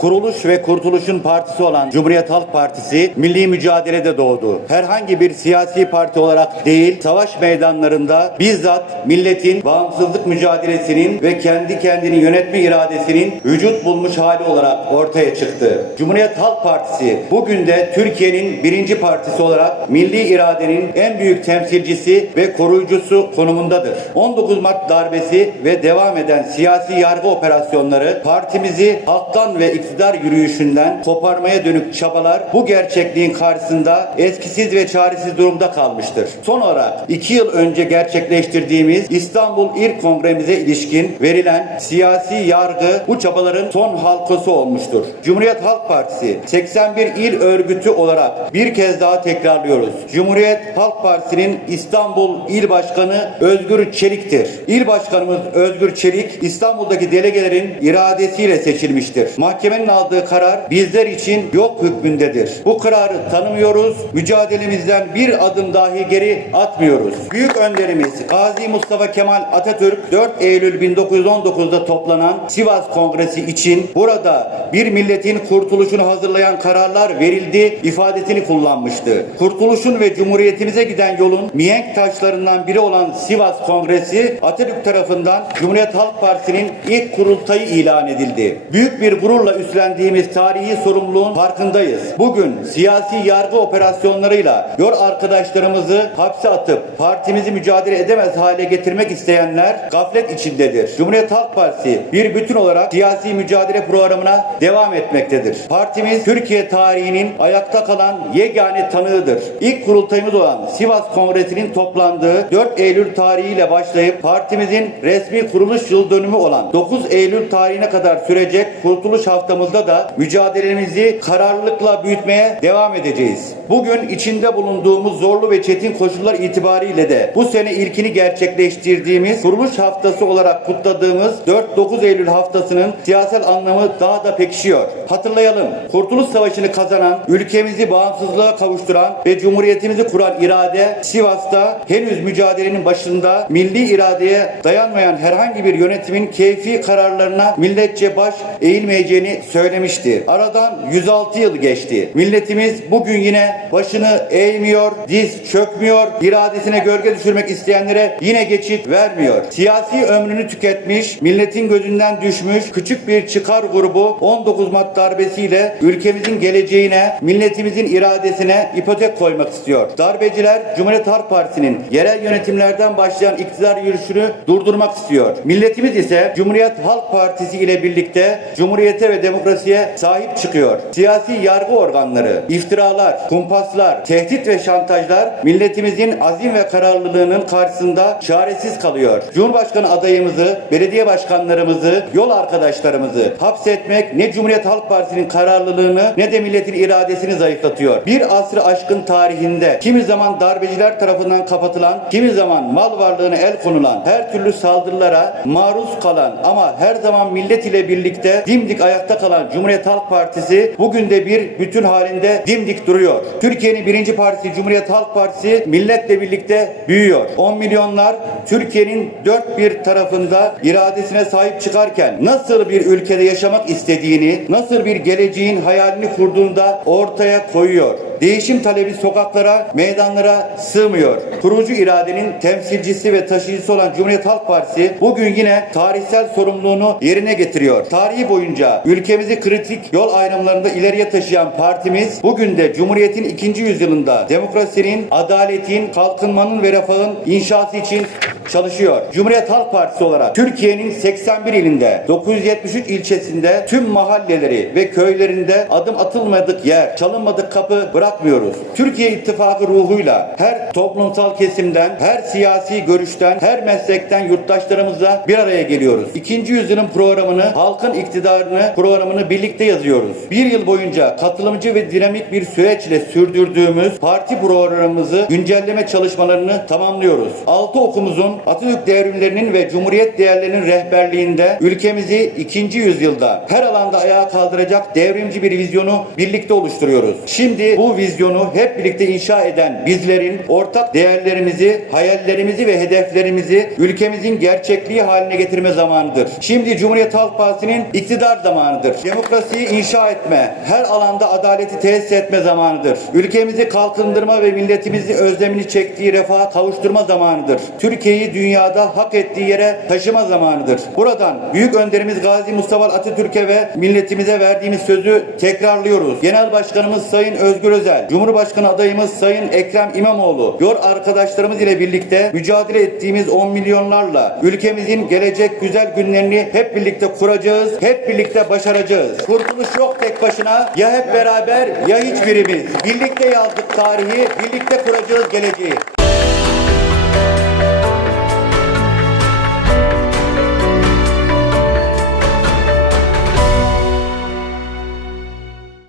Kuruluş ve Kurtuluş'un partisi olan Cumhuriyet Halk Partisi milli mücadelede doğdu. Herhangi bir siyasi parti olarak değil, savaş meydanlarında bizzat milletin bağımsızlık mücadelesinin ve kendi kendini yönetme iradesinin vücut bulmuş hali olarak ortaya çıktı. Cumhuriyet Halk Partisi bugün de Türkiye'nin birinci partisi olarak milli iradenin en büyük temsilcisi ve koruyucusu konumundadır. 19 Mart darbesi ve devam eden siyasi yargı operasyonları partimizi halktan ve iktidar yürüyüşünden koparmaya dönük çabalar bu gerçekliğin karşısında eskisiz ve çaresiz durumda kalmıştır. Son olarak iki yıl önce gerçekleştirdiğimiz İstanbul İl Kongremize ilişkin verilen siyasi yargı bu çabaların son halkası olmuştur. Cumhuriyet Halk Partisi 81 il örgütü olarak bir kez daha tekrarlıyoruz. Cumhuriyet Halk Partisi'nin İstanbul İl Başkanı Özgür Çelik'tir. İl Başkanımız Özgür Çelik İstanbul'daki delegelerin iradesiyle seçilmiştir. Mahkemenin aldığı karar bizler için yok hükmündedir. Bu kararı tanımıyoruz. Mücadelemizden bir adım dahi geri atmıyoruz. Büyük önderimiz Gazi Mustafa Kemal Atatürk 4 Eylül 1919'da toplanan Sivas Kongresi için burada bir milletin kurtuluşunu hazırlayan kararlar verildi ifadesini kullanmıştı. Kurtuluşun ve cumhuriyetimize giden yolun mihenk taşlarından biri olan Sivas Kongresi Atatürk tarafından Cumhuriyet Halk Partisi'nin ilk kurultayı ilan edildi. Büyük bir gururla üstlendiğimiz tarihi sorumluluğun farkındayız. Bugün siyasi yargı operasyonlarıyla yol arkadaşlarımızı hapse atıp partimizi mücadele edemez hale getirmek isteyenler gaflet içindedir. Cumhuriyet Halk Partisi bir bütün olarak siyasi mücadele programına devam etmektedir. Partimiz Türkiye tarihinin ayakta kalan yegane tanığıdır. İlk kurultayımız olan Sivas Kongresi'nin toplandığı 4 Eylül tarihiyle başlayıp partimizin resmi kuruluş yıl dönümü olan 9 Eylül tarihine kadar sürecek kurtuluş haftamızda da mücadelemizi kararlılıkla büyütmeye devam edeceğiz. Bugün içinde bulunduğumuz zorlu ve çetin koşullar itibariyle de bu sene ilkini gerçekleştirdiğimiz kuruluş haftası olarak kutladığımız 4-9 Eylül haftasının siyasal anlamı daha da pekişiyor. Hatırlayalım, Kurtuluş Savaşı'nı kazanan, ülkemizi bağımsızlığa kavuşturan ve cumhuriyetimizi kuran irade Sivas'ta henüz mücadelenin başında milli iradeye dayanmayan herhangi bir yönetimin keyfi kararlarına milletçe baş eğilmeyeceğini söylemişti. Aradan 106 yıl geçti. Milletimiz bugün yine başını eğmiyor, diz çökmüyor, iradesine gölge düşürmek isteyenlere yine geçit vermiyor. Siyasi ömrünü tüketmiş, milletin gözünden düşmüş küçük bir çıkar grubu 19 Mart darbesiyle ülkemizin geleceğine, milletimizin iradesine ipotek koymak istiyor. Darbeciler Cumhuriyet Halk Partisi'nin yerel yönetimlerden başlayan iktidar yürüyüşünü durdurmak istiyor. Milletimiz ise Cumhuriyet Halk Partisi ile birlikte cumhuriyete ve demokrasiye sahip çıkıyor. Siyasi yargı organları, iftiralar, kumpaslar, tehdit ve şantajlar milletimizin azim ve kararlılığının karşısında çaresiz kalıyor. Cumhurbaşkanı adayımızı, belediye başkanlarımızı, yol arkadaşlarımızı hapsetmek ne Cumhuriyet Halk Partisi'nin kararlılığını ne de milletin iradesini zayıflatıyor. Bir asrı aşkın tarihinde kimi zaman darbeciler tarafından kapatılan, kimi zaman mal varlığına el konulan, her türlü saldırılara maruz kalan ama her zaman millet ile birlikte dimdik ayakta kalan Cumhuriyet Halk Partisi bugün de bir bütün halinde dimdik duruyor. Türkiye'nin birinci partisi Cumhuriyet Halk Partisi milletle birlikte büyüyor. 10 milyonlar Türkiye'nin dört bir tarafında iradesine sahip çıkarken nasıl bir ülkede yaşamak istediğini, nasıl bir geleceğin hayalini kurduğunda ortaya koyuyor. Değişim talebi sokaklara, meydanlara sığmıyor. Kurucu iradenin temsilcisi ve taşıyıcısı olan Cumhuriyet Halk Partisi bugün yine tarihsel sorumluluğunu yerine getiriyor. Tarihi boyunca ülkemizi kritik yol ayrımlarında ileriye taşıyan partimiz bugün de Cumhuriyet'in ikinci yüzyılında demokrasinin, adaletin, kalkınmanın ve refahın inşası için çalışıyor. Cumhuriyet Halk Partisi olarak Türkiye'nin 81 ilinde 973 ilçesinde tüm mahalleleri ve köylerinde adım atılmadık yer, çalınmadık kapı bırakmıyoruz. Türkiye İttifakı ruhuyla her toplumsal kesimden, her siyasi görüşten, her meslekten yurttaşlarımızla bir araya geliyoruz. İkinci yüzyılın programını, halkın iktidarını, programını birlikte yazıyoruz. Bir yıl boyunca katılımcı ve dinamik bir süreçle sürdürdüğümüz parti programımızı güncelleme çalışmalarını tamamlıyoruz. Altı okumuzun Atatürk devrimlerinin ve Cumhuriyet değerlerinin rehberliğinde ülkemizi ikinci yüzyılda her alanda ayağa kaldıracak devrimci bir vizyonu birlikte oluşturuyoruz. Şimdi bu vizyonu hep birlikte inşa eden bizlerin ortak değerlerimizi, hayallerimizi ve hedeflerimizi ülkemizin gerçekliği haline getirme zamanıdır. Şimdi Cumhuriyet Halk Partisi'nin iktidar zamanıdır. Demokrasiyi inşa etme, her alanda adaleti tesis etme zamanıdır. Ülkemizi kalkındırma ve milletimizin özlemini çektiği refaha kavuşturma zamanıdır. Türkiye'yi dünyada hak ettiği yere taşıma zamanıdır. Buradan büyük önderimiz Gazi Mustafa Atatürk'e ve milletimize verdiğimiz sözü tekrarlıyoruz. Genel Başkanımız Sayın Özgür Özel, Cumhurbaşkanı adayımız Sayın Ekrem İmamoğlu, yol arkadaşlarımız ile birlikte mücadele ettiğimiz 10 milyonlarla ülkemizin gelecek güzel günlerini hep birlikte kuracağız, hep birlikte başaracağız. Kurtuluş yok tek başına, ya hep beraber ya hiçbirimiz. Birlikte yazdık tarihi, birlikte kuracağız geleceği.